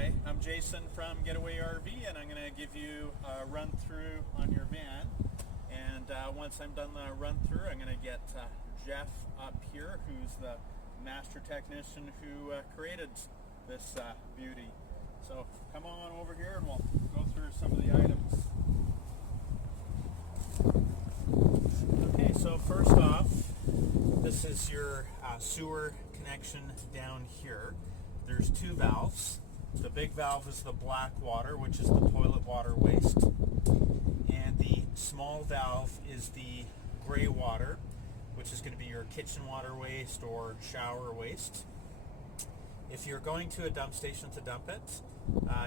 Hi, I'm Jason from Getaway RV, and I'm going to give you a run through on your van. And once I'm done the run through, I'm going to get Jeff up here, who's the master technician who created this beauty. So come on over here and we'll go through some of the items. Okay, so first off, this is your sewer connection down here. There's two valves. The big valve is the black water, which is the toilet water waste, and the small valve is the gray water, which is going to be your kitchen water waste or shower waste. If you're going to a dump station to dump it,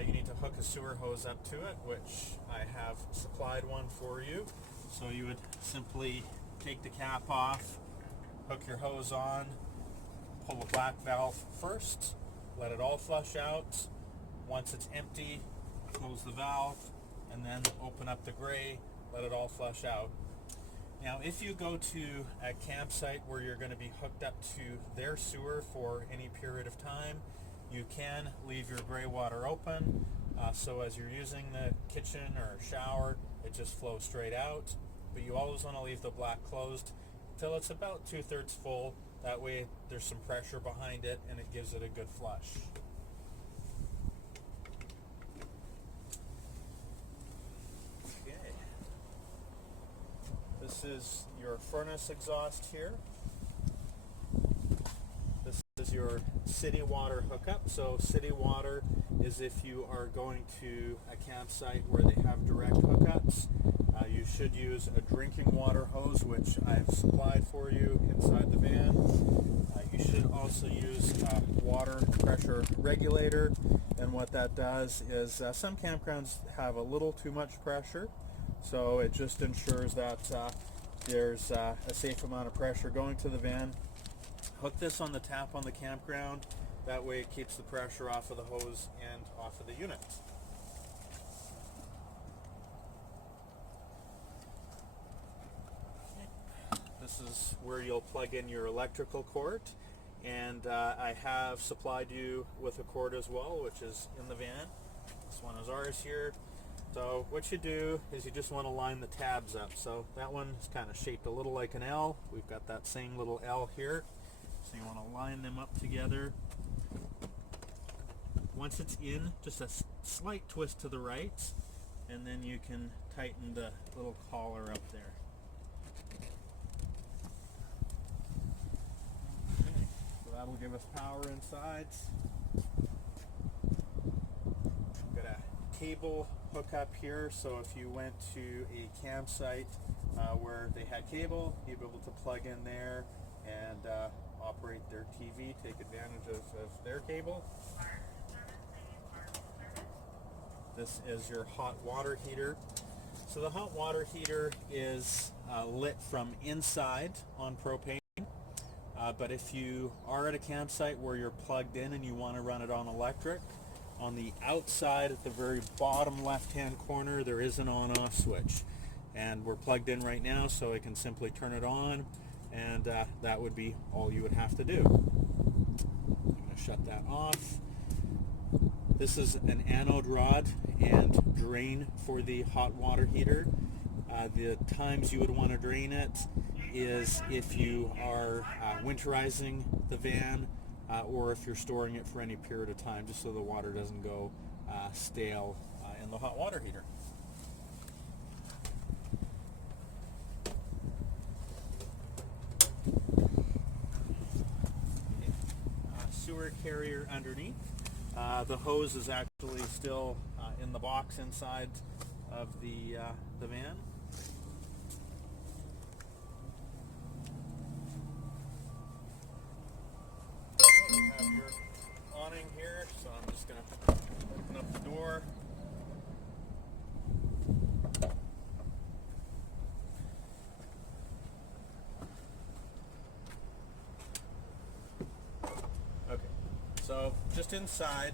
you need to hook a sewer hose up to it, which I have supplied one for you. So you would simply take the cap off, hook your hose on, pull the black valve first, let it all flush out. Once it's empty, close the valve, and then open up the gray, let it all flush out. Now, if you go to a campsite where you're going to be hooked up to their sewer for any period of time, you can leave your gray water open, so as you're using the kitchen or shower, it just flows straight out. But you always want to leave the black closed until it's about 2/3 full. That way there's some pressure behind it and it gives it a good flush. Okay. This is your furnace exhaust here. This is your city water hookup. So city water is if you are going to a campsite where they have direct hookups. You should use a drinking water hose, which I've supplied for you inside the van. You should also use a water pressure regulator, and what that does is some campgrounds have a little too much pressure, so it just ensures that there's a safe amount of pressure going to the van. Hook this on the tap on the campground, that way it keeps the pressure off of the hose and off of the unit. This is where you'll plug in your electrical cord, and I have supplied you with a cord as well, which is in the van. This one is ours here. So what you do is you just want to line the tabs up. So that one is kind of shaped a little like an L. We've got that same little L here. So you want to line them up together. Once it's in, just a slight twist to the right, and then you can tighten the little collar up there. That'll give us power inside. Got a cable hookup here, so if you went to a campsite where they had cable, you'd be able to plug in there and operate their TV, take advantage of their cable. This is your hot water heater. So the hot water heater is lit from inside on propane. But if you are at a campsite where you're plugged in and you want to run it on electric, on the outside at the very bottom left-hand corner there is an on-off switch. And we're plugged in right now, so I can simply turn it on, and that would be all you would have to do. I'm going to shut that off. This is an anode rod and drain for the hot water heater. The times you would want to drain it is if you are winterizing the van or if you're storing it for any period of time, just so the water doesn't go stale in the hot water heater. Sewer carrier underneath. The hose is actually still in the box inside of the van. You have your awning here, so I'm just going to open up the door. Okay, so just inside,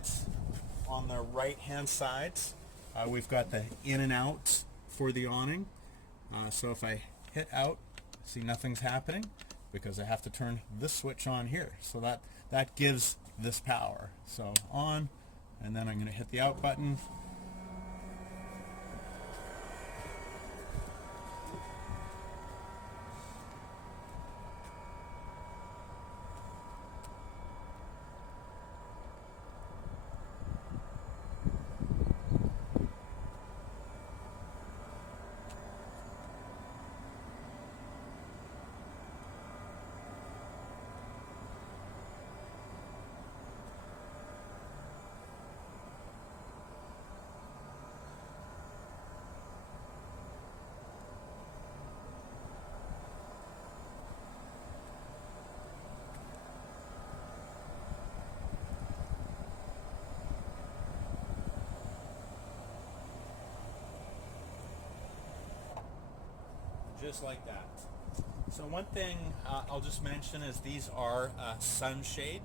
on the right hand side, we've got the in and out for the awning. So if I hit out, see nothing's happening because I have to turn this switch on here. So that gives this power. So on, and then I'm going to hit the out button. Just like that. So one thing I'll just mention is these are sunshade.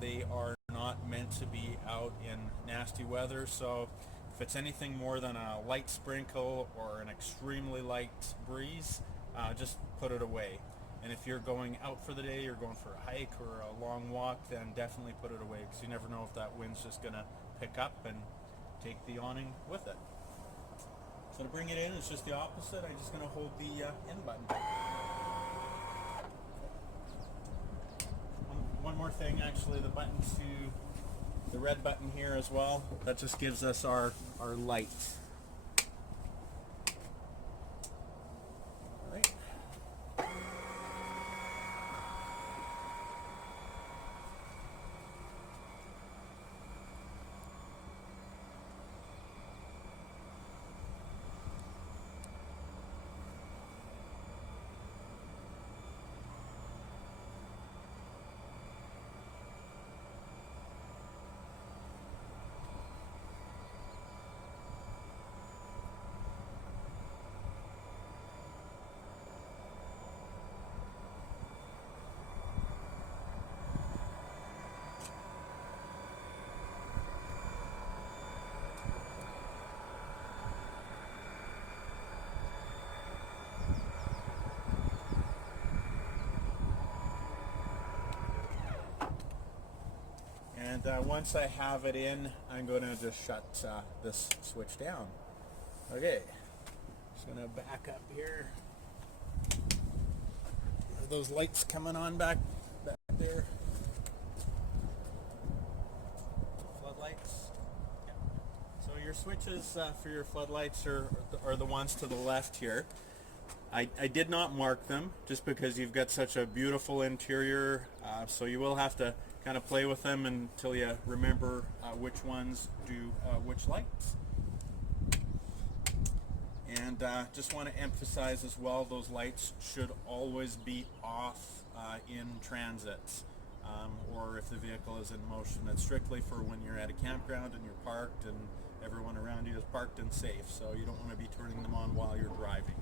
They are not meant to be out in nasty weather, so if it's anything more than a light sprinkle or an extremely light breeze, just put it away. And if you're going out for the day, you're going for a hike or a long walk, then definitely put it away, because you never know if that wind's just going to pick up and take the awning with it. So to bring it in, it's just the opposite. I'm just going to hold the in button. One more thing, actually, the button to the red button here as well. That just gives us our light. All right. And once I have it in, I'm going to just shut this switch down. Okay, just going to back up here. Are those lights coming on back there? Floodlights. Yeah. So your switches for your floodlights are the ones to the left here. I did not mark them just because you've got such a beautiful interior, so you will have to kind of play with them until you remember which ones do which lights. And just want to emphasize as well, those lights should always be off in transit, or if the vehicle is in motion. It's strictly for when you're at a campground and you're parked and everyone around you is parked and safe, so you don't want to be turning them on while you're driving.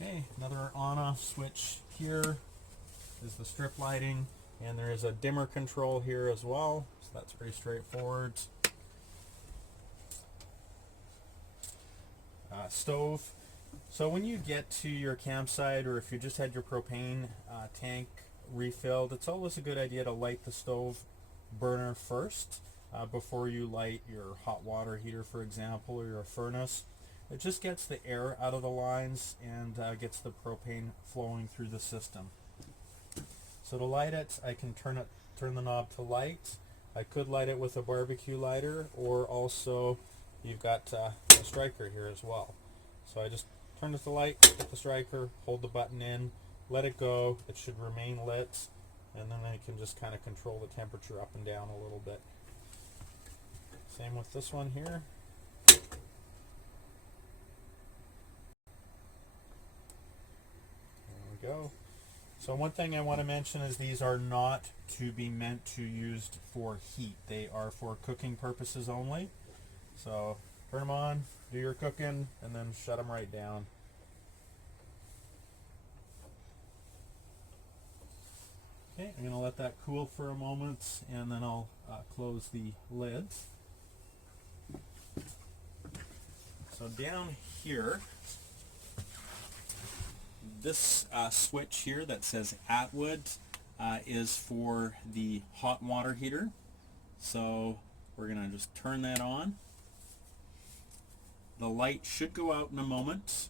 Okay, another on-off switch here is the strip lighting, and there is a dimmer control here as well, so that's pretty straightforward. Stove. So when you get to your campsite, or if you just had your propane tank refilled, it's always a good idea to light the stove burner first before you light your hot water heater, for example, or your furnace. It just gets the air out of the lines and gets the propane flowing through the system. So to light it, I can turn the knob to light. I could light it with a barbecue lighter, or also you've got a striker here as well. So I just turn it to light, hit the striker, hold the button in, let it go. It should remain lit, and then I can just kind of control the temperature up and down a little bit. Same with this one here. There we go. So one thing I want to mention is these are not to be meant to used for heat. They are for cooking purposes only. So turn them on, do your cooking, and then shut them right down. Okay, I'm going to let that cool for a moment, and then I'll close the lids. So down here, this switch here that says Atwood, is for the hot water heater. So we're going to just turn that on. The light should go out in a moment.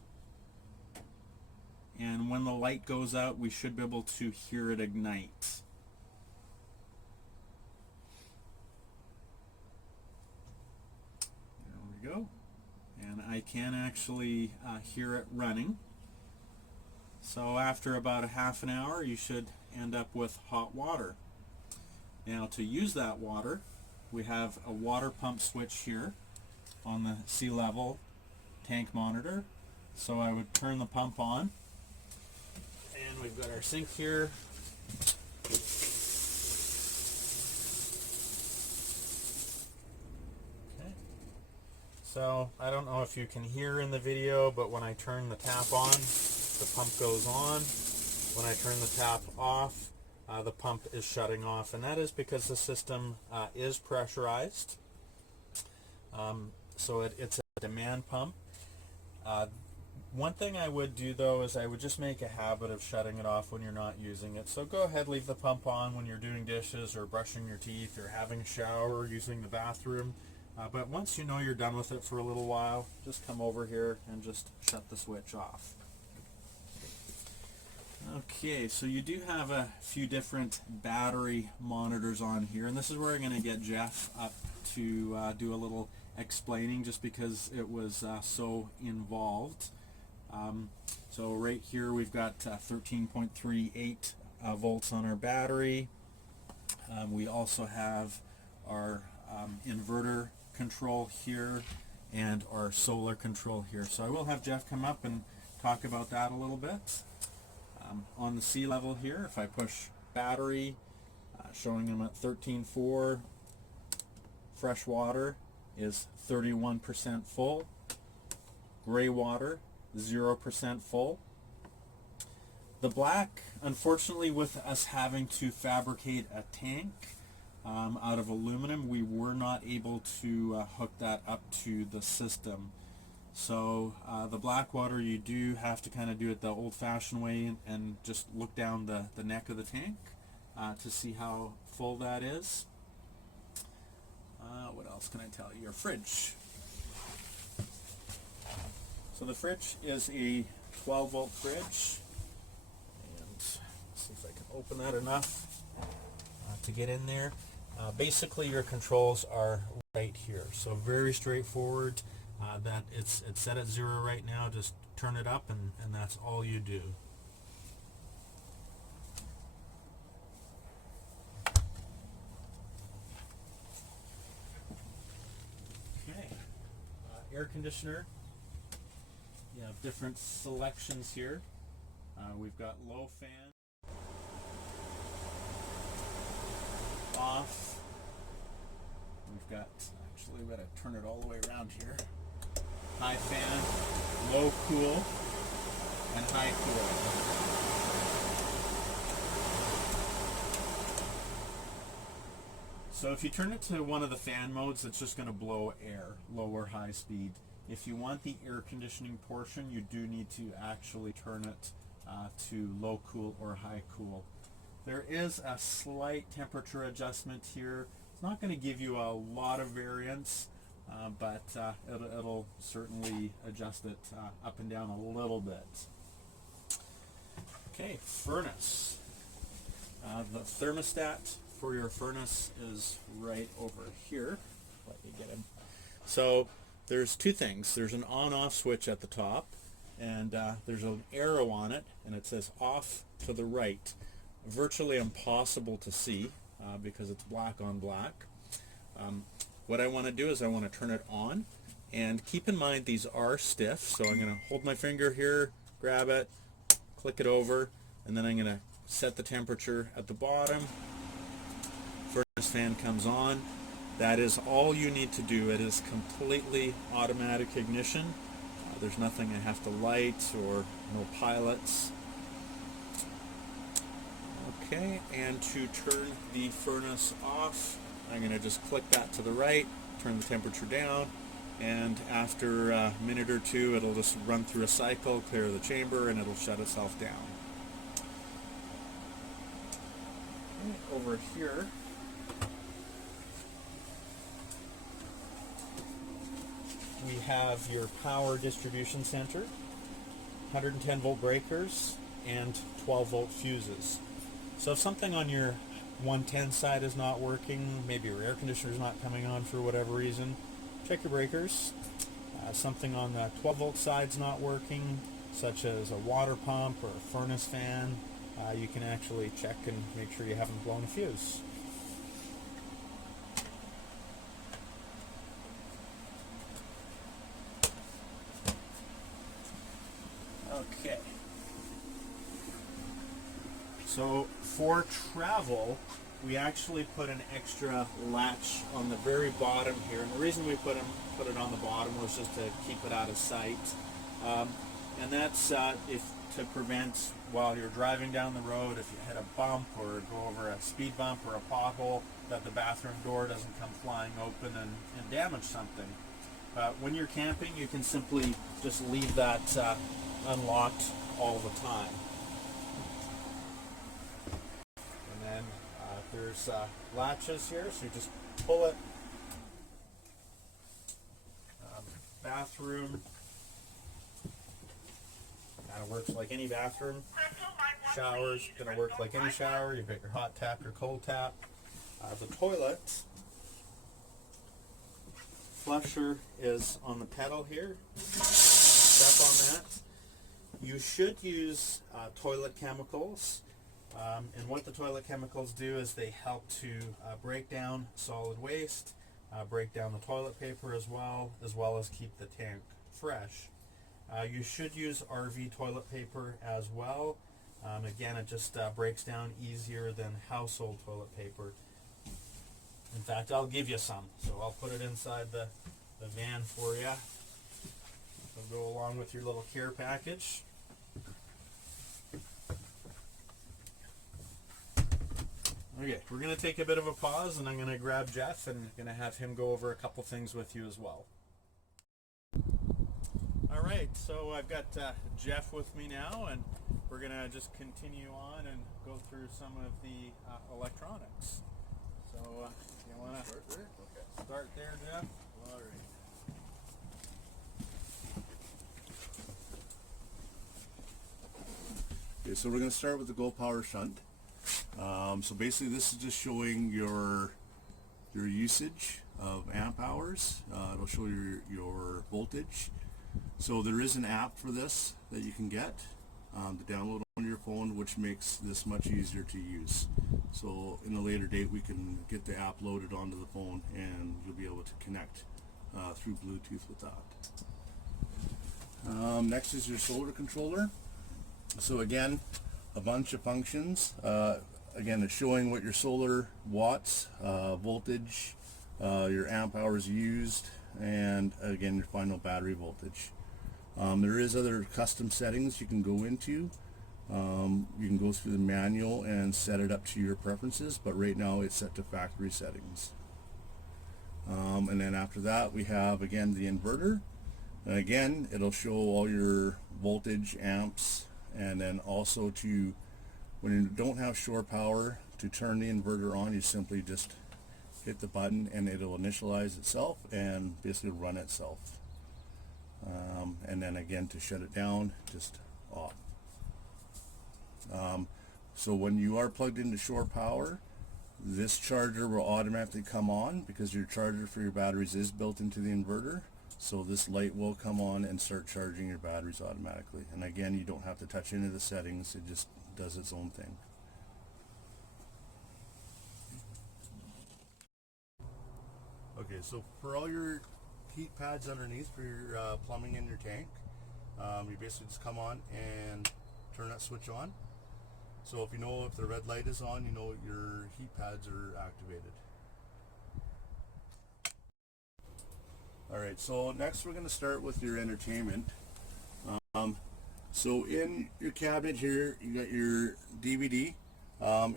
And when the light goes out, we should be able to hear it ignite. There we go. And I can actually hear it running. So after about a half an hour, you should end up with hot water. Now to use that water, we have a water pump switch here on the sea level tank monitor. So I would turn the pump on, and we've got our sink here. Okay. So I don't know if you can hear in the video, but when I turn the tap on, the pump goes on. When I turn the tap off, the pump is shutting off, and that is because the system is pressurized. So it's a demand pump. One thing I would do though is I would just make a habit of shutting it off when you're not using it. So go ahead, leave the pump on when you're doing dishes or brushing your teeth or having a shower or using the bathroom. But once you know you're done with it for a little while, just come over here and just shut the switch off. Okay, so you do have a few different battery monitors on here, and this is where I'm going to get Jeff up to do a little explaining, just because it was so involved. So right here we've got 13.38 volts on our battery. We also have our inverter control here and our solar control here. So I will have Jeff come up and talk about that a little bit. On the sea level here, if I push battery, showing them at 13.4, fresh water is 31% full, gray water 0% full. The black, unfortunately, with us having to fabricate a tank out of aluminum, we were not able to hook that up to the system. So the black water, you do have to kind of do it the old-fashioned way and just look down the neck of the tank to see how full that is. What else can I tell you? Your fridge. So the fridge is a 12-volt fridge. And let's see if I can open that enough to get in there. Basically, your controls are right here. So very straightforward. That it's set at 0 right now. Just turn it up, and that's all you do. Okay, air conditioner. You have different selections here. We've got low fan, off. We've got, actually, we've got to turn it all the way around here. High fan, low cool, and high cool. So if you turn it to one of the fan modes, it's just going to blow air, low or high speed. If you want the air conditioning portion, you do need to actually turn it to low cool or high cool. There is a slight temperature adjustment here. It's not going to give you a lot of variance. But it'll certainly adjust it up and down a little bit. Okay, furnace. The thermostat for your furnace is right over here. Let me get him. So there's two things. There's an on-off switch at the top, and there's an arrow on it, and it says off to the right. Virtually impossible to see because it's black on black. What I want to do is I want to turn it on, and keep in mind these are stiff, so I'm going to hold my finger here, grab it, click it over, and then I'm going to set the temperature at the bottom. Furnace fan comes on. That is all you need to do. It is completely automatic ignition. There's nothing I have to light or no pilots. Okay, and to turn the furnace off, I'm going to just click that to the right, turn the temperature down, and after a minute or two it'll just run through a cycle, clear the chamber, and it'll shut itself down. over here, we have your power distribution center, 110 volt breakers, and 12 volt fuses. So if something on your 110 side is not working, maybe your air conditioner is not coming on for whatever reason, check your breakers. Something on the 12 volt side is not working, such as a water pump or a furnace fan, you can actually check and make sure you haven't blown a fuse. Okay. So for travel, we actually put an extra latch on the very bottom here, and the reason we put it on the bottom was just to keep it out of sight, and that's to prevent, while you're driving down the road, if you hit a bump or go over a speed bump or a pothole, that the bathroom door doesn't come flying open and damage something. When you're camping, you can simply just leave that unlocked all the time. There's latches here, so you just pull it. Bathroom kind of works like any bathroom. Showers gonna work like any shower. You've got your hot tap, your cold tap. The toilet flusher is on the pedal here. Step on that. You should use toilet chemicals. And what the toilet chemicals do is they help to break down solid waste, break down the toilet paper as well as keep the tank fresh. You should use RV toilet paper as well. Again, it just breaks down easier than household toilet paper. In fact, I'll give you some, so I'll put it inside the van for you. It'll go along with your little care package. Okay, we're going to take a bit of a pause, and I'm going to grab Jeff and going to have him go over a couple things with you as well. All right, so I've got Jeff with me now, and we're going to just continue on and go through some of the electronics. So you want to start there? Okay. Start there, Jeff? All right. Okay, so we're going to start with the Go Power Shunt. So basically this is just showing your usage of amp hours. It'll show your voltage. So there is an app for this that you can get to download on your phone, which makes this much easier to use. So in a later date we can get the app loaded onto the phone, and you'll be able to connect through Bluetooth with that. Next is your solar controller. So again, a bunch of functions. Again, it's showing what your solar watts, voltage, your amp hours used, and again your final battery voltage. There is other custom settings you can go into. You can go through the manual and set it up to your preferences, but right now it's set to factory settings. And then after that we have again the inverter, and again it'll show all your voltage, amps, and then also to, when you don't have shore power, to turn the inverter on, you simply just hit the button and it'll initialize itself and basically run itself. And then again to shut it down, just off. So when you are plugged into shore power, this charger will automatically come on because your charger for your batteries is built into the inverter. So this light will come on and start charging your batteries automatically. And again, you don't have to touch any of the settings, it just does its own thing. Okay, so for all your heat pads underneath for your plumbing in your tank, you basically just come on and turn that switch on. So if you know if the red light is on, you know your heat pads are activated. Alright, so next we're going to start with your entertainment. So in your cabinet here, you got your DVD.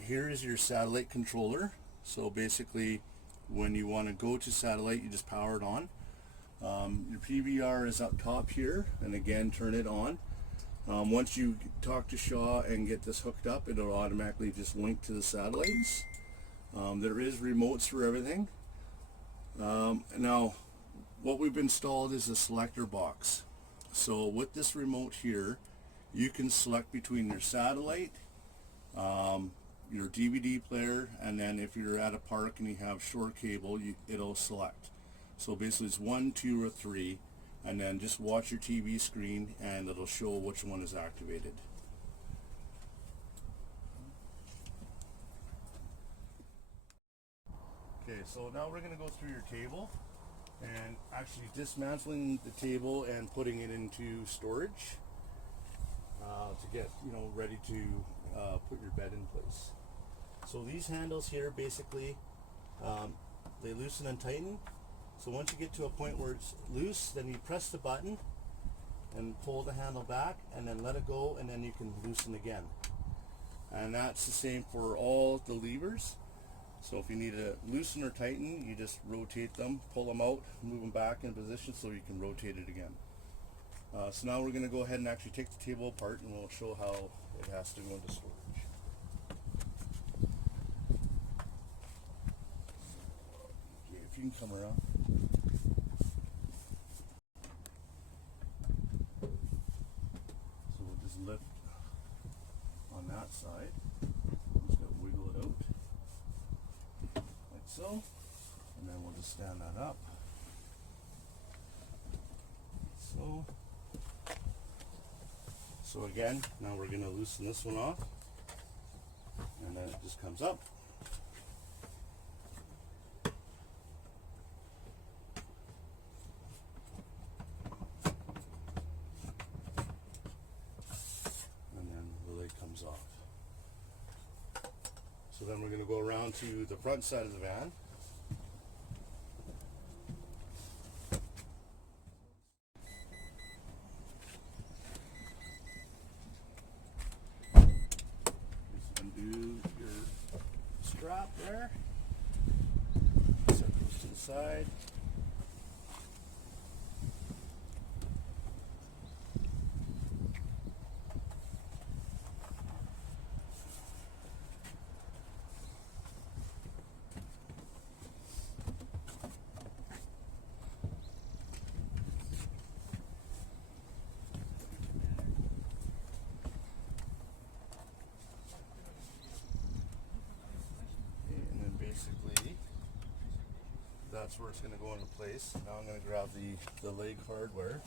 Here is your satellite controller. So basically, when you want to go to satellite, you just power it on. Your PVR is up top here, and again, turn it on. Once you talk to Shaw and get this hooked up, it'll automatically just link to the satellites. There is remotes for everything. Now, what we've installed is a selector box. So with this remote here, you can select between your satellite, your DVD player, and then if you're at a park and you have short cable, it'll select. So basically it's 1, 2, or 3, and then just watch your TV screen and it'll show which one is activated. Okay, so now we're going to go through your table and actually dismantling the table and putting it into storage to get, ready to put your bed in place. So these handles here basically, they loosen and tighten. So once you get to a point where it's loose, then you press the button and pull the handle back and then let it go, and then you can loosen again. And that's the same for all the levers. So if you need to loosen or tighten, you just rotate them, pull them out, move them back in position so you can rotate it again. So now we're going to go ahead and actually take the table apart and we'll show how it has to go into storage. Okay, if you can come around. So we'll just lift on that side. I'm just going to wiggle it out. Like so, and then we'll just stand that up. So again, now we're going to loosen this one off, and then it just comes up. And then the lid comes off. So then we're going to go around to the front side of the van. Undo your strap there. Set those to the side. Basically, that's where it's going to go into place. Now I'm going to grab the leg hardware.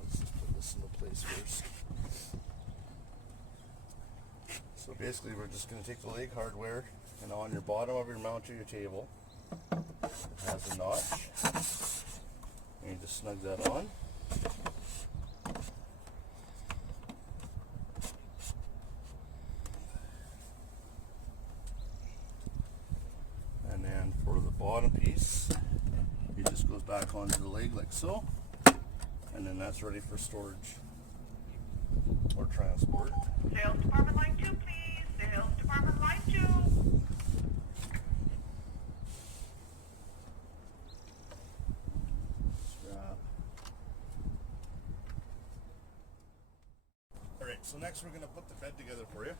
Let's just put this into place first. So basically we're just going to take the leg hardware, and on your bottom of your mount to your table, it has a notch, and you just snug that on. And then for the bottom piece, it just goes back onto the leg like so, and then that's ready for storage or transport. Sales department line 2, please. Sales department line 2. Alright, so next we're going to put the bed together for you.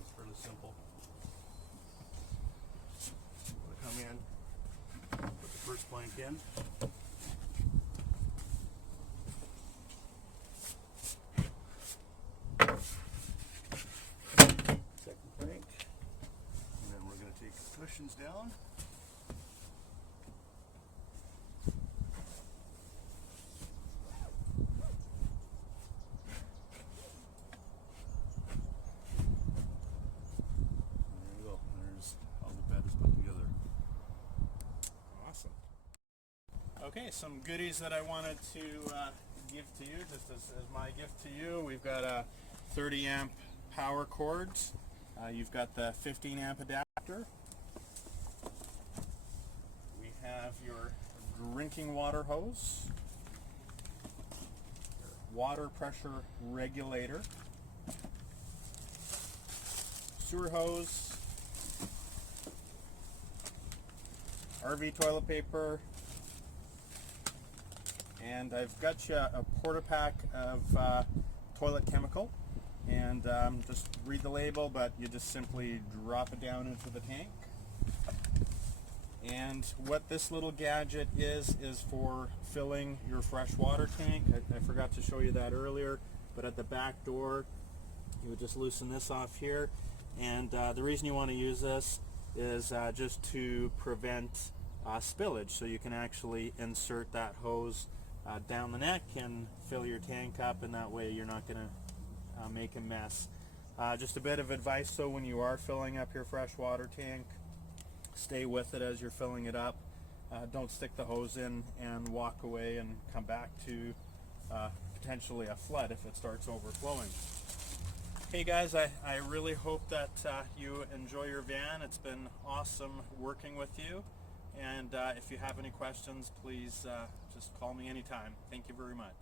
It's fairly simple. We'll come in, put the first plank in. Second plank. And then we're going to take the cushions down. Okay, some goodies that I wanted to give to you, just as my gift to you. We've got a 30 amp power cords. You've got the 15 amp adapter. We have your drinking water hose, your water pressure regulator, sewer hose, RV toilet paper, and I've got you a quarter pack of toilet chemical, and just read the label, but you just simply drop it down into the tank. And what this little gadget is for filling your fresh water tank. I forgot to show you that earlier, but at the back door you would just loosen this off here, and the reason you want to use this is just to prevent spillage, so you can actually insert that hose down the neck and fill your tank up, and that way you're not going to make a mess. Just a bit of advice, so when you are filling up your fresh water tank, stay with it as you're filling it up. Don't stick the hose in and walk away and come back to potentially a flood if it starts overflowing. Hey guys, I really hope that you enjoy your van. It's been awesome working with you, and if you have any questions, please just call me anytime. Thank you very much.